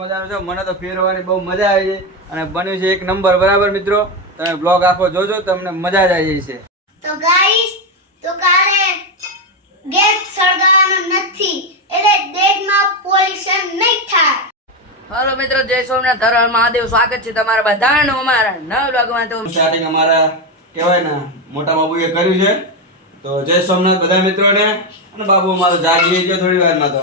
મજાનું છે. મને તો ફેરવાની બહુ મજા આવી છે. અને બન્યું છે એક નંબર. બરાબર મિત્રો? તમે બ્લોગ આખો જોજો તમને મજા જ આવી જશે. તો ગાઈસ તો કાલે ગેસ સળગાવવાનો નથી. એટલે દેશમાં પોલ્યુશન નહીં થાય. હાલો મિત્રો જય સોમનાથ. હર મહાદેવ. સ્વાગત છે તમારા બધાનું અમારા નવ બ્લોગમાં તો સ્ટાર્ટિંગ અમારા કહેવાય ને મોટા બાબુએ કર્યું છે. તો જય સોમનાથ બધા મિત્રોને. અને બાબુ અમારો જાગી ગયો થોડી વારમાં તો.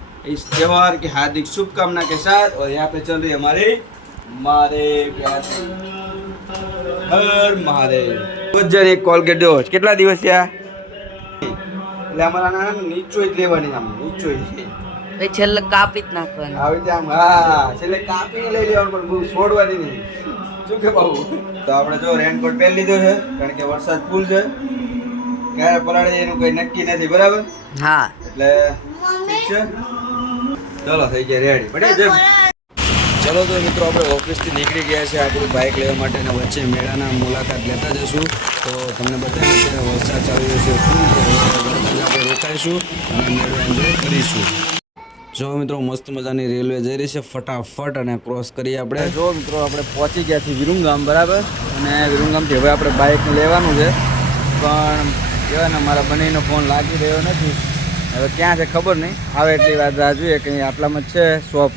इस त्योहार की हार्दिक शुभकामना के साथ और यहाँ पे चल रही है हमारी महादेव की आरती। હર મહાદેવ ભોજન એક કોલગેટ જો કેટલા દિવસ થયા એટલે અમારા નાના નીચો જ લેવાની આમ નીચો જ ભાઈ છેલ્લે કાપી જ નાખવાનું આવી રીતે આમ હા છેલ્લે કાપીને લઈ લેવાનું પણ બહુ છોડવાની નહીં શું કે બાબુ તો આપણે જો રેનકોટ પહેરી લીધો છે કારણ કે વરસાદ ફૂલ છે ક્યારે પલાળે એનું કોઈ નક્કી નથી બરાબર હા એટલે ઠીક છે ચલો, થઈ ગયા રેડી પડે ચલો તો મિત્રો, આપણે ઓફિસથી નીકળી ગયા છે. આપણું બાઇક લેવા માટે અને વચ્ચે મેળાના મુલાકાત લેતા જશું. તો તમને બતાવીએ અત્યારે વરસાદ ચાલી તો વરસાદ આપણે રોકાઈશું અને મેળો એન્જોય કરીશું. જો મિત્રો, મસ્ત મજાની રેલવે જઈ રહી છે. ફટાફટ અને ક્રોસ કરીએ આપણે. જો મિત્રો, આપણે પહોંચી ગયા છીએ વિરુંગામ, બરાબર? અને વિરુંગામથી હવે આપણે બાઇક લેવાનું છે. પણ કહેવાય ને, મારા બંનેનો ફોન લાગી રહ્યો નથી. હવે ક્યાં છે ખબર નહીં. આવે એટલી વાત રાહ જોઈએ કે આટલામાં જ છે શોપ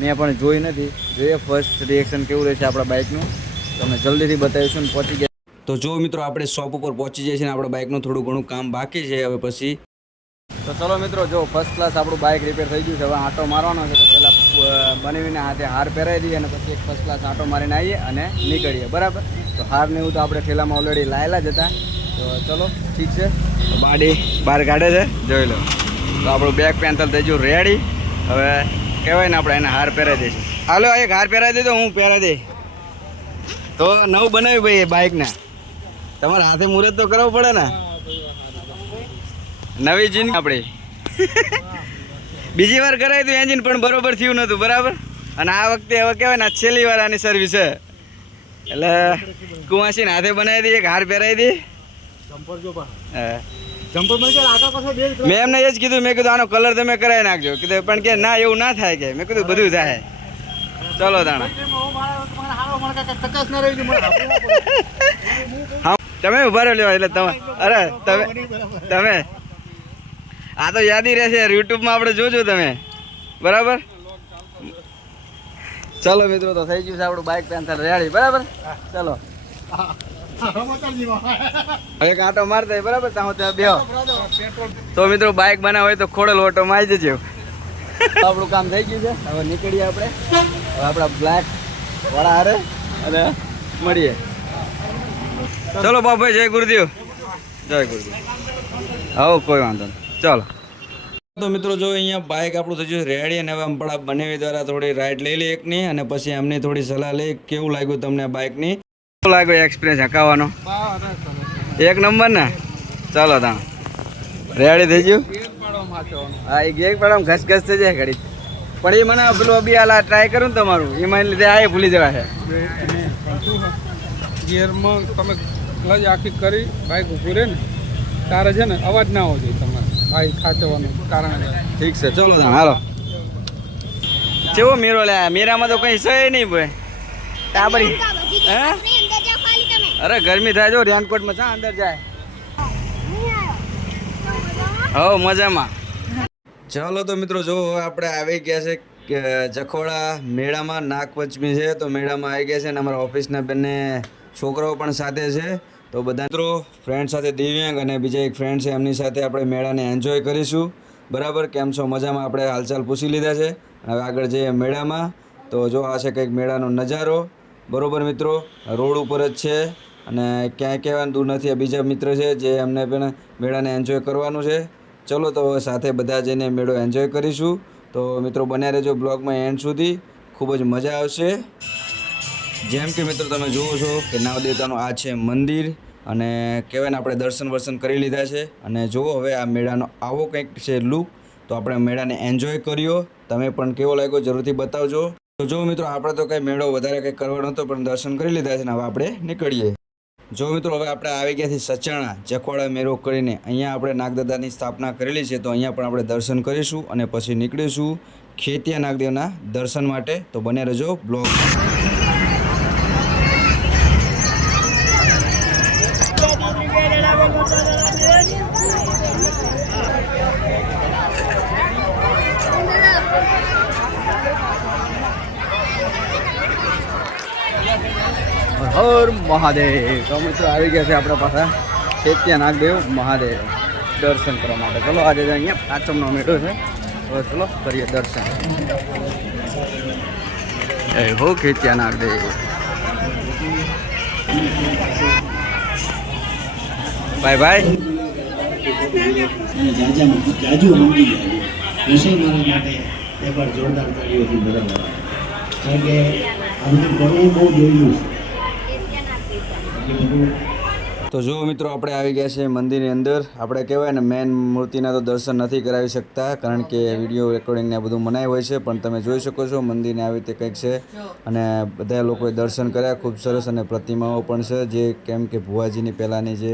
મેં પણ જોઈ નથી. જોઈએ ફર્સ્ટ રિએક્શન કેવું રહેશે આપણા બાઇકનું તમને જલ્દીથી બતાવીશું ને પહોંચી ગયા. તો જો મિત્રો, આપણે શોપ ઉપર પહોંચી જઈએ છીએ આપણા બાઇકનું થોડું ઘણું કામ બાકી છે. હવે પછી તો ચલો મિત્રો, જો ફર્સ્ટ ક્લાસ આપણું બાઇક રિપેર થઈ ગયું છે. હવે આંટો મારવાનો છે, તો પહેલાં બનાવીને હાથે હાર પહેરાવી દઈએ અને પછી એક ફર્સ્ટ ક્લાસ આંટો મારીને આવીએ અને નીકળીએ. બરાબર? તો હાર ને એવું તો આપણે ઠેલામાં ઓલરેડી લાયેલા જ હતા. તો ચલો, ઠીક છે. બાડી બહાર કાઢે છે. જોઈ લો. તો આપણું બેગ પેન્થલ થઈ ગયું રેડી હવે કહેવાય ને આપણે એને હાર પહેરાવી દઈશું. હાલો, એક હાર પહેરાવી દે તો હું પહેરાવી દઈ તો નવું બનાવ્યું ભાઈ એ બાઇકને તમારે હાથે મુહૂર્ત તો કરવો પડે ને. નવી જીન આપણી. બીજી વાર કરાવી હતું એન્જિન પણ બરોબર થયું નહોતું, બરાબર? અને આ વખતે હવે કહેવાય ને છેલ્લી વાર આની સર્વિસ છે. એટલે કુવાસીને હાથે બનાવી દઈએ હાર પહેરાવી દઈએ. મેં એમને એ જ કીધું મેં કીધું આનો કલર તમે કરાવી નાખજો. કીધું પણ કે ના એવું ના થાય કે. મેં કીધું બધું થાય. ચલો હા તમે ઊભા રહ્યો એટલે તમે અરે તમે તમે આ તો યાદી રહેશે યુટ્યુબમાં આપણે જોજો તમે. બરાબર? ચલો મિત્રો તો થઈ ગયું છે આપણું બાઇક પેન્થર રેડી. બરાબર? ચલો. એક આટો મારતા બરાબર? ત્યાં ત્યાં બેહો. તો મિત્રો બાઇક બનાવ હોય તો ખોડલ ઓટો મારી જજો આપણું કામ થઈ ગયું છે. હવે નીકળીએ આપણે. હવે આપણા બ્લેક વાળા હારે અને મળીએ. ચલો બાપભાઈ જય ગુરુદેવ. જય ગુરુદેવ. આવો કોઈ વાંધો નહીં. ચાલો. તો મિત્રો જો અહીંયા બાઇક આપણું થઈ ગયું રેડી અને હવે આપણા બનેવી દ્વારા થોડી રાઈડ લઈ લઈએ એકની અને પછી એમની થોડી સલાહ લઈ. કેવું લાગ્યું તમને આ બાઇકની લાગ્યો એક્સપિરિયન્સ હકાવવાનો? એક નંબર ને? ચાલો તા રેડી થઈ ગયું? હા એ ગેક પાડવા ઘસ ઘસ થઈ જાય ઘડી પણ એ મને પેલું અભી આલા ટ્રાય કરું ને તમારું એમાં લીધે આ ભૂલી જવા છે. ગિયરમાં તમે ક્લચ આખી કરી બાઇક ઊભું રહે ને તારે છે ને અવાજ ના આવવો જોઈએ તમારે બાઇક ખાચવાનું કારણ ઠીક છે ચલો તા હાલો. જેવો મેરો લે મેરામાં તો કઈ છે નહીં ભાઈ. ટાબરી હે અંદર જાઓ ખાલી તમે અરે ગરમી થાય જો રેનકોટમાં ચા અંદર જાય. હો મજામાં. ચાલો તો મિત્રો જો આપણે આવી ગયા છે જખોડા મેળામાં નાગપંચમી છે, તો મેળામાં આવી ગયા છે અને અમારા ઓફિસના બંને છોકરાઓ પણ સાથે છે. તો બધા મિત્રો ફ્રેન્ડ સાથે દિવ્યાંગ અને બીજા એક ફ્રેન્ડ છે, એમની સાથે આપણે મેળાને એન્જોય કરીશું. બરાબર? કેમ છો? મજામાં? આપણે હાલચાલ પૂછી લીધા છે. હવે આગળ જઈએ મેળામાં. તો જો આ છે કંઈક મેળાનો નજારો. બરોબર મિત્રો? રોડ ઉપર જ છે. અને ક્યાંય કહેવાનું દૂર નથી. આ બીજા મિત્ર છે જે એમને પણ મેળાને એન્જોય કરવાનું છે. ચલો તો સાથે બધા જઈને મેળો એન્જોય કરીશું. તો મિત્રો બન્યા રહેજો બ્લોગમાં એન્ડ સુધી. ખૂબ જ મજા આવશે. જેમ કે મિત્રો તમે જુઓ છો કે નાવદેવતાનું આ છે મંદિર અને કહેવાય ને આપણે દર્શન વર્શન કરી લીધા છે. અને જુઓ હવે આ મેળાનો આવો કંઈક છે લુક તો આપણે મેળાને એન્જોય કર્યો. તમે પણ કેવો લાગ્યો જરૂરથી બતાવજો. તો જો મિત્રો, આપણે તો કંઈ મેળો વધારે કંઈ કરવાનો હતો પણ દર્શન કરી લીધા છે ને હવે આપણે નીકળીએ. જો મિત્રો, હવે આપણે આવી ગયા છીએ સચાણા, જખવાડા મેળો કરીને. અહીંયા આપણે નાગદાદાની સ્થાપના કરેલી છે, તો અહીંયા પણ આપણે દર્શન કરીશું અને પછી નીકળીશું ખેતિયા નાગદેવના દર્શન માટે. તો બને રહેજો બ્લોગ. હર મહાદેવ. તો મિત્રો, આવી ગયા છે આપણા પાસે ખેતિયા નાગદેવ મહાદેવ દર્શન કરવા માટે. ચલો, આજે તો અહીંયા પાંચમનો મેળો છે. હવે ચલો, કરીએ દર્શન. જય હો ખેતિયા નાગદેવ બાય બાય અને જાજા જાજુ આંબી જાય રસોઈ મારા માટે એકવાર જોરદાર તાળીઓથી બરાબર કારણ કે આનું કરવું બહુ જોયેલું છે. તો જો મિત્રો, આપણે આવી ગયા છે મંદિરની અંદર. આપણે કહેવાય ને મેન મૂર્તિના તો દર્શન નથી કરાવી શકતા, કારણ કે વીડિયો રેકોર્ડિંગને બધું મનાય હોય છે, પણ તમે જોઈ શકો છો, મંદિરને આવી રીતે કંઈક છે. અને બધા લોકોએ દર્શન કર્યા, ખૂબ સરસ અને પ્રતિમાઓ પણ છે, જે કેમ કે ભુવાજીની પહેલાંની જે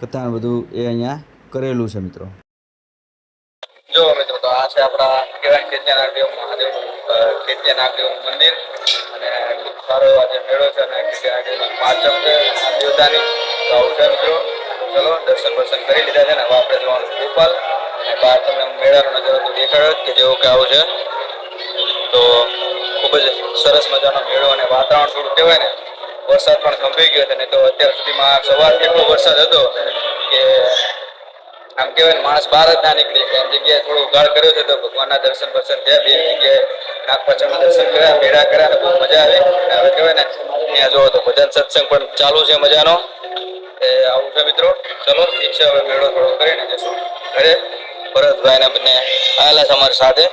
કથા બધું એ અહીંયા કરેલું છે મિત્રો. જો મિત્રો, તો આ છે આપણા, કહેવાય ખેતિયા નાગદેવ મહાદેવ ખેતિયા નાગદેવ મંદિર. અને ખૂબ એવો આજે મેળો છે અને પાંચમ છે. દેવતાની તો આવું છે મિત્રો. ચલો, દર્શન દર્શન કરી લીધા છે ને. હવે આપણે જવાનું છે ગોપાલ. અને બહાર તમને મેળાનો નજારો તો દેખાડ્યો કે જેવો કે આવું છે. તો ખૂબ જ સરસ મજાનો મેળો અને વાતાવરણ થોડું કહેવાય ને, વરસાદ પણ ગંભીર ગયો હતો ને તો અત્યાર સુધીમાં સવારથી એટલો વરસાદ હતો કે, આમ કહેવાય માણસ બહાર જ ના નીકળી. એમ જગ્યાએ થોડો ઉઘાડ કર્યો છે તો ભગવાનના દર્શન દર્શન થયા, બે જગ્યાએ નાગપાંચમના દર્શન કર્યા મેળા કર્યા અને બહુ મજા આવે. હવે કહેવાય ને અહીંયા જોવો તો ભજન સત્સંગ પણ ચાલુ છે મજાનો. એ આવું છે મિત્રો. ચલો ઠીક છે હવે મેળો થોડો કરીને જશું. ઘરે ભરતભાઈ ને બંને આવેલા છે અમારી સાથે.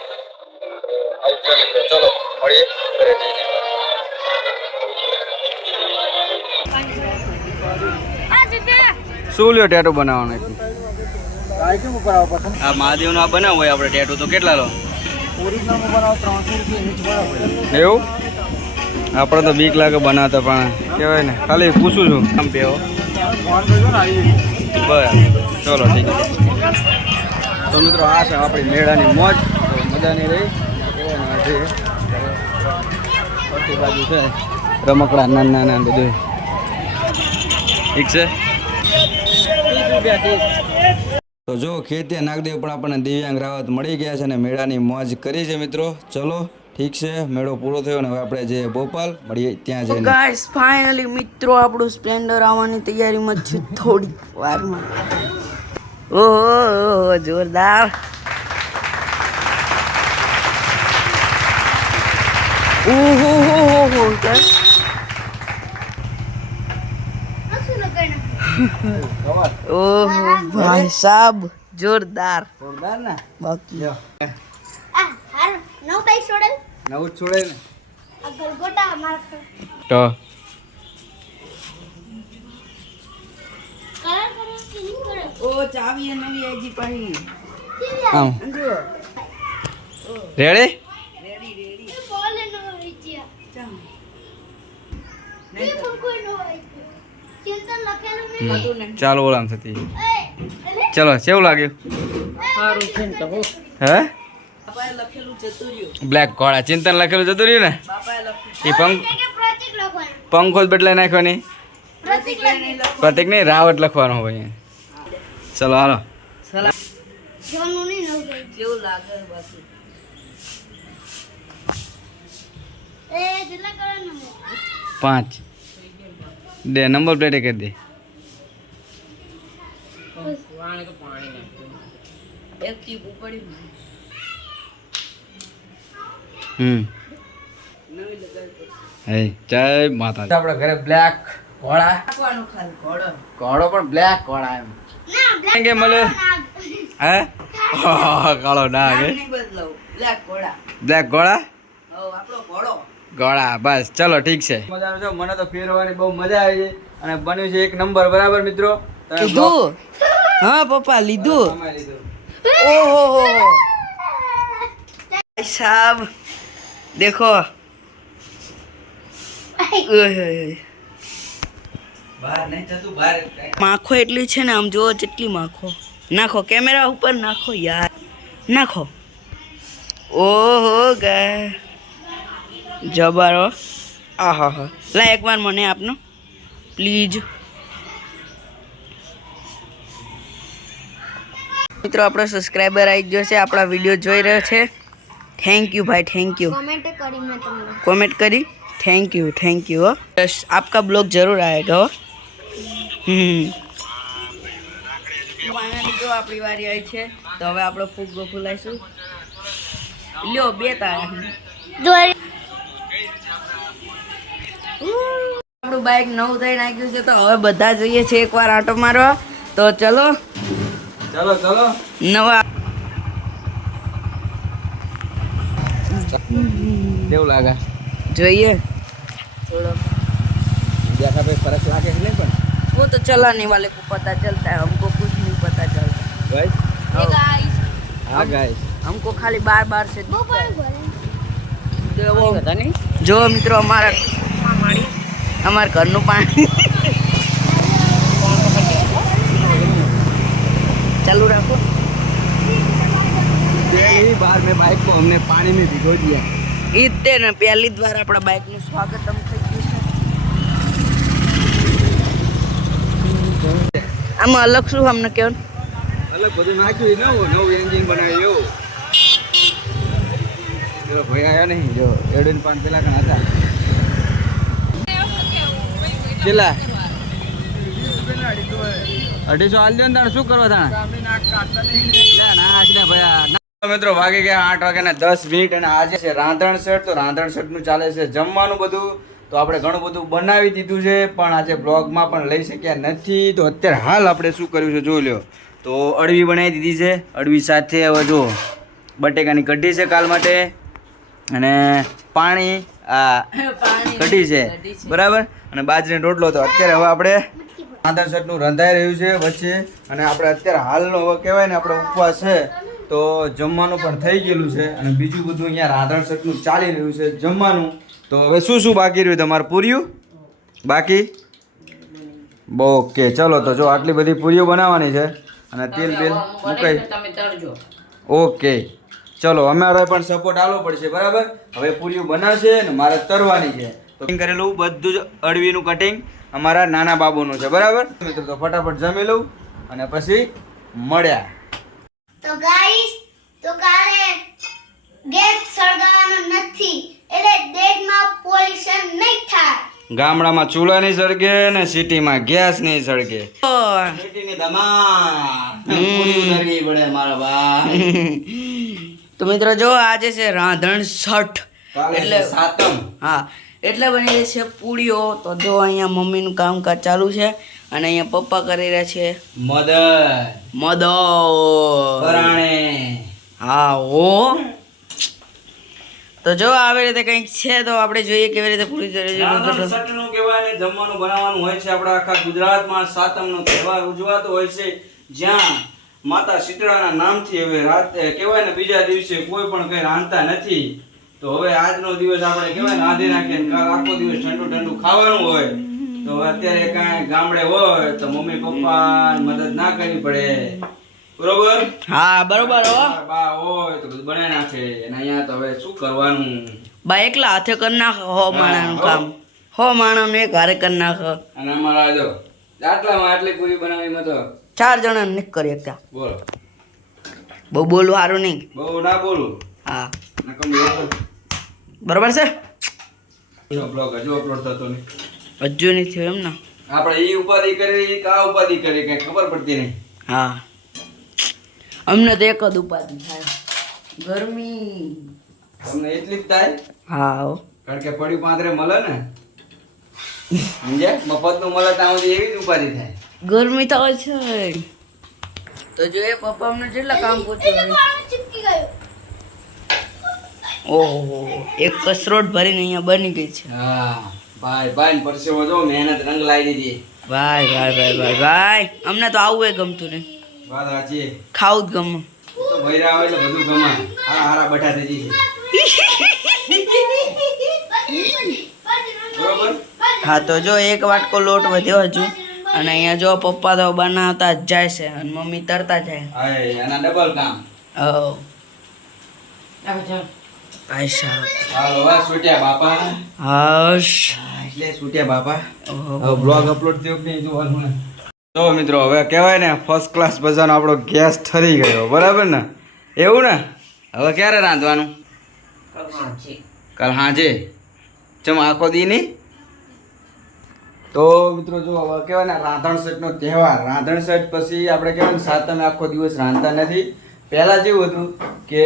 આવું છે મિત્રો. ચલો મળીએ ઘરે જઈને. શું લ્યો ટેટુ બનાવવાનો આ મહાદેવનો આ બનાવ હોય આપણે ટેટુ તો કેટલા લો? એવું? આપણે તો બીક લાગે બનાવતા પણ કહેવાય ને. ખાલી પૂછું છું. આમ પેવો બરાબર. ચલો ઠીક છે. તો મિત્રો આ છે આપણી મેળાની મોજ. તો મજાની રહી. કહેવાય બાજુ છે રમકડા નાના નાના બધું ઠીક છે? તો જો ખેતી નાગદેવ પણ આપણને દિવ્યાંગ રાવત મળી ગયા છે અને મેળાની મોજ કરી છે મિત્રો ચલો ઠીક છે મેળો પૂરો થયો ને હવે આપણે જે ભોપાલ મળીએ ત્યાં જઈને ગાઈસ ફાઇનલી મિત્રો આપણું સ્પ્લેન્ડર આવવાની તૈયારીમાં છે થોડી વારમાં ઓહો જોરદાર ઓહો હો હો હો ઓહો ભાઈ સાબ જોરદાર. જોરદાર ને? બાકી. નવ કઈ છોડેલ? નવ જ છોડે ને આ ગલગોટા મારા તો. ઓ ચાવી નવી આજી પાહી આમ. રેડી? ચાલ ઓલામ થતી. ચાલો કેવું લાગ્યું? સારું છે ને તો હે. બ્લેક કોળા ચિંતન લખેલું જતું રહ્યું ને? એ પંખ કે પ્રતિક લખવાનું? પંખો જ બદલાઈ નાખ્યો નહીં પ્રતિક નહીં રાવટ લખવાનું હોય ચલો હાલો. પાંચ. દે નંબર પ્લેટ કરી દે. હમ. જય માતા આપણે ઘરે બ્લેક કોળા. નાખવાનું ઘોડો પણ બ્લેક કોળા એમ. ના કે મળે? હે? કાળો ડાઘ હે. નહીં બદલાવું. બ્લેક ઘોડા બ્લેક કોળા? આપણો ઘોડો ગળા બસ. ચલો ઠીક છે. મજાનું છે. મને તો ફેરવાની બહુ મજા આવી છે. અને બન્યું છે એક નંબર બરાબર મિત્રો? લીધું હા પપ્પા લીધું. ઓહો સાહેબ દેખો. ઓય ઓય ઓય. બહાર નહીં જતું બહાર માખો એટલી છે ને આમ જુઓ જેટલી માખો. નાખો કેમેરા ઉપર નાખો યાર. નાખો. ઓહો ગાય. જબરો આ હા. લા એકવાર મને આપનો. પ્લીઝ. મિત્રો આપણો સબસ્ક્રાઈબર આવી ગયો છે આપણા વીડિયો જોઈ રહ્યો છે. થેન્ક યુ ભાઈ થેન્ક યુ કોમેન્ટ કરી થેન્ક યુ થેન્ક યુ હો. બસ આપકા બ્લોગ જરૂર આવેગા હો. હમ. જો આપણી વારી આવી છે. તો હવે આપણો ફૂગ ફૂલાઈશું. લ્યો બે તારા. આપણું બાઇક નવું થઈ નાખ્યું છે તો હવે બધા જઈએ છીએ એકવાર આંટો મારવા તો ચલો ચલો ચલો નવા કેવું લાગે જોઈએ થોડો जैसा पे फर्क लागे है नहीं पर वो तो चलाने वाले को पता चलता है हमको कुछ नहीं पता चलता गाइस गाइस हाँ गाइस हमको खाली बार बार से वो दिखता है। पर बोले જો જો મિત્રો અમારા ઘરનું પાણી. ચાલુ રાખો. બાર મેં બાઇક અમને પાણી મેં ભીગો એ તે પહેલી દ્વાર આપણા બાઇકનું સ્વાગત અમ થઈ ગયું છે. આમાં અલગ શું અમને કહેવાનું? અલગ બધું નાખ્યું નવું નવું એન્જિન બનાવ્યું. ભાઈ આવ્યા નહીં જો એડન પાન પેલા હતા. કેટલા? અઢીસો હાલ દો ને તાણે શું કરવા તાણે? લે. મિત્રો વાગે ગયા આઠ વાગ્યાના દસ મિનિટ અને આજે છે રાંધણ સેટ. તો રાંધણ સેટનું ચાલે છે જમવાનું બધું. તો આપણે ઘણું બધું બનાવી દીધું છે પણ આજે બ્લોગમાં પણ લઈ શક્યા નથી. તો અત્યારે હાલ આપણે શું કર્યું છે જોઈ લ્યો. તો અડવી બનાવી દીધી છે. અડવી સાથે હવે જો બટેકાની કઢી છે કાલ માટે. અને પાણી આ કઢી છે. બરાબર? અને બાજરીનો રોટલો તો અત્યારે હવે આપણે આદર સેટનું રંધાઈ રહ્યું છે વચ્ચે અને આપણે અત્યારે હાલનો હવે કહેવાય ને આપણે ઉપવાસ છે, તો જમવાનું પણ થઈ ગયેલું છે. અને બીજું બધું અહીંયા રાંધણ સેટનું ચાલી રહ્યું છે જમવાનું. તો હવે શું શું બાકી રહ્યું તમારે? પૂર્યું બાકી? ઓકે, ચલો તો જો આટલી બધી પૂરીઓ બનાવવાની છે. અને તેલ બેલ મૂકાઈ. ઓકે, ચલો, અમારે પણ સપોર્ટ આલવો પડશે, બરાબર? હવે પૂરીઓ બનાવશે ને મારે તરવાની છે. Cutting કરેલું બધું જ અળવીનું કટિંગ અમારા નાના બાબુનું છે બરાબર? મિત્રો તો ફટાફટ જમી લઉં અને પછી મળ્યા. તો ગાઈસ તો કાલે ગેસ સળગાવવાનો નથી એટલે દેશમાં પોલ્યુશન નહીં થાય. ગામડામાં ચૂલા નહીં સળગે ને સિટીમાં ગેસ નહીં સળગે. સિટીની ધમાલ પડે મારા ભાઈ. તો મિત્રો જો આજે છે રાંધણ છઠ એટલે સાતમ. હા. એટલે બની રહી છે પૂરીઓ તો જો અહીંયા મમ્મીનું કામકાજ ચાલુ છે અને અહીંયા પપ્પા કરી રહ્યા છે. મદદ. મદદ. હા ઓ તો જો આવી રીતે કંઈક છે તો આપણે જોઈએ કેવી રીતે પૂરી કરે છે સટનું કહેવાય ને જમવાનું બનાવવાનું હોય છે આપણા આખા ગુજરાતમાં સાતમનો તહેવાર ઉજવાતો હોય છે. જ્યાં માતા શીતળાના નામથી હવે રાત કહેવાય ને બીજા દિવસે કોઈ પણ કંઈ રાંધતા નથી. તો હવે આજનો દિવસ આપણે કહેવાય ને આધી નાખીએ કાલ આખો દિવસ ઠંડુ ઠંડુ ખાવાનું હોય. તો અત્યારે કાંઈ ગામડે હોય તો મમ્મી પપ્પા મદદ ના કરવી પડે. બરોબર? હા બરોબર હો. બા હોય તો બધું બનાવી નાખે. અને અહીંયા તો હવે શું કરવાનું? બા એકલા હાથે કરી નાખો હો માણાનું કામ. હો માણાનું એક હારે કરી નાખો. અને અમારા જો આટલામાં આટલી પૂરી બનાવણીમાં તો? ચાર જણા નિક કરી એકતા બોલો. બહુ બોલવું સારું નહીં. બહુ ના બોલું? હા. નકમ બરોબર છે? બ્લોગ હજુ અપલોડ થતો નહીં. હજુ નહીં થયું એમ ને? આપણે એ ઉપાધિ કરી કા આ ઉપાધિ કરી કઈ ખબર પડતી નહીં. હા. અમને તો એક જ ઉપાધિ થાય. ગરમી. તમને એટલી જ થાય? હા કારણ કે પડ્યું પાંદરે મળે ને. સમજે મફતનું મળે ત્યાં સુધી એવી જ ઉપાધિ થાય. ગરમી તો છે. તો જો એ પપ્પા અમને જેટલા કામ પૂછ્યું ગયું ઓહો. એક કસરોટ ભરીને અહીંયા બની ગઈ છે. હા ભાઈ ભાઈ ને પરસેવો જો મહેનત રંગ લાવી દીધી. ભાઈ ભાઈ ભાઈ ભાઈ ભાઈ અમને તો આવું એ ગમતું નહીં. વાત સાચી. ખાવું જ ગમે. તો ભૈરા આવે એટલે બધું ગમે. હારા હારા બઠા થઈ જશે બરોબર? હા તો જો એક વાટકો લોટ વધ્યો હજુ. અને અહીંયા જો પપ્પા તો બનાવતા જ જાય છે અને મમ્મી તરતા જાય. હા એના ડબલ કામ. ઓ ચાલો ચાલો. સાહેબ હાલો હવે છૂટ્યા બાપા. હશ. એટલે છૂટ્યા બાપા. ઓહો. હવે બ્લોગ અપલોડ થયો કે નહીં જોવાનું ને? તો મિત્રો હવે કહેવાય ને ફર્સ્ટ ક્લાસ બજાનો આપણો ગેસ ઠરી ગયો. બરાબર ને? એવું ને? હવે ક્યારે રાંધવાનું? કાલ હાંજે ચમ આખો દી નહીં તો મિત્રો જો હવે કહેવાય ને રાંધણ સેટનો તહેવાર. રાંધણ સેટ પછી આપણે કહેવાય ને સાતમે આખો દિવસ રાંધતા નથી. પહેલાં જેવું હતું કે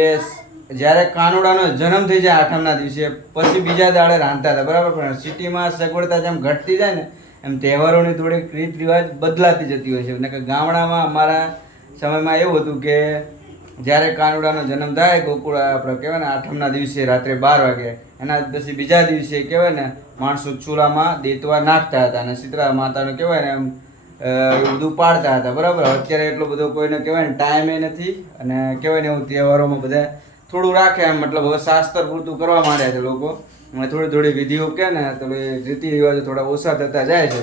જ્યારે કાનુડાનો જન્મ થઈ જાય આઠમના દિવસે, પછી બીજા દાડે રાંધતા હતા, બરાબર? પણ સિટીમાં સગવડતા જેમ ઘટતી જાય ને, એમ તહેવારોની થોડીક રીત રિવાજ બદલાતી જતી હોય છે. અને કે ગામડામાં અમારા સમયમાં એવું હતું કે, જ્યારે કાનુડાનો જન્મ થાય, ગોકુળ આપણે કહેવાય ને, આઠમના દિવસે રાત્રે બાર વાગે, એના પછી બીજા દિવસે કહેવાય ને, માણસો ચૂલામાં દેતવા નાખતા હતા અને શીતળા માતાનું કહેવાય ને, એમ બધું પાડતા હતા, બરાબર? અત્યારે એટલો બધો કોઈને કહેવાય ને, ટાઈમે નથી અને કહેવાય ને, એવું તહેવારોમાં બધા થોડું રાખે એમ, મતલબ હવે શાસ્ત્ર પૂરતું કરવા માંડ્યા છે લોકો. અને થોડી થોડી વિધિઓ કે ને, તો રીતિ રિવાજો થોડા ઓછા થતા જાય છે.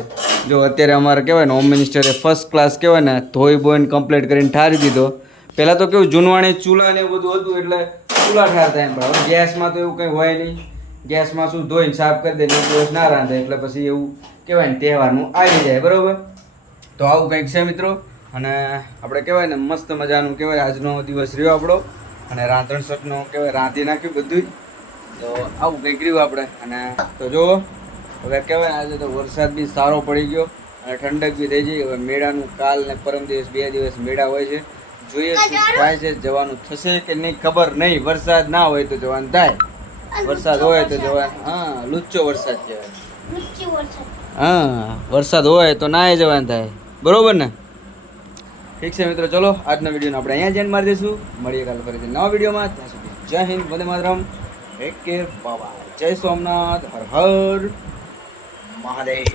જો અત્યારે અમારે કહેવાય ને હોમ મિનિસ્ટરે ફર્સ્ટ ક્લાસ કહેવાય ને, ધોઈ બોઈને કમ્પ્લીટ કરીને ઠારી દીધો. પહેલાં તો કેવું જૂનવાણી, ચૂલા ને બધું હતું એટલે ચૂલા ઠારતા એમ, પણ ગેસમાં તો એવું કંઈ હોય નહીં. ગેસમાં શું ધોઈને સાફ કરી દે, એક દિવસ ના રાંધે, એટલે પછી એવું કહેવાય ને, તહેવારનું આવી જાય, બરાબર? તો આવું કંઈક છે મિત્રો. અને આપણે કહેવાય ને, મસ્ત મજાનું કહેવાય, આજનો દિવસ રહ્યો આપણો. અને રાંધણ સટનો કહેવાય રાંધી નાખ્યું બધું તો આવું કંઈક રહ્યું આપણે. અને તો જુઓ હવે કહેવાય આજે તો વરસાદ બી સારો પડી ગયો અને ઠંડક બી થઈ ગઈ. હવે મેળાનું કાલ ને પરમ દિવસ બે દિવસ મેળા હોય છે. જોઈએ શું થાય છે જવાનું થશે કે નહીં ખબર નહીં. વરસાદ ના હોય તો જવાનું થાય. વરસાદ હોય તો જવાનું હા લુચ્ચો વરસાદ કહેવાય. હા વરસાદ હોય તો ના જવાનું થાય. બરોબર ને? ઠીક છે મિત્રો, ચલો આજના વિડીયોને આપણે અહીંયા જ મારી દઈશું. મળીએ કાલે ફરીથી નવા વિડીયોમાં. ત્યાં સુધી જય હિન્દ, વંદે માતરમ. ટેક કેર બાબા જય સોમનાથ હર હર. મહાદેવ.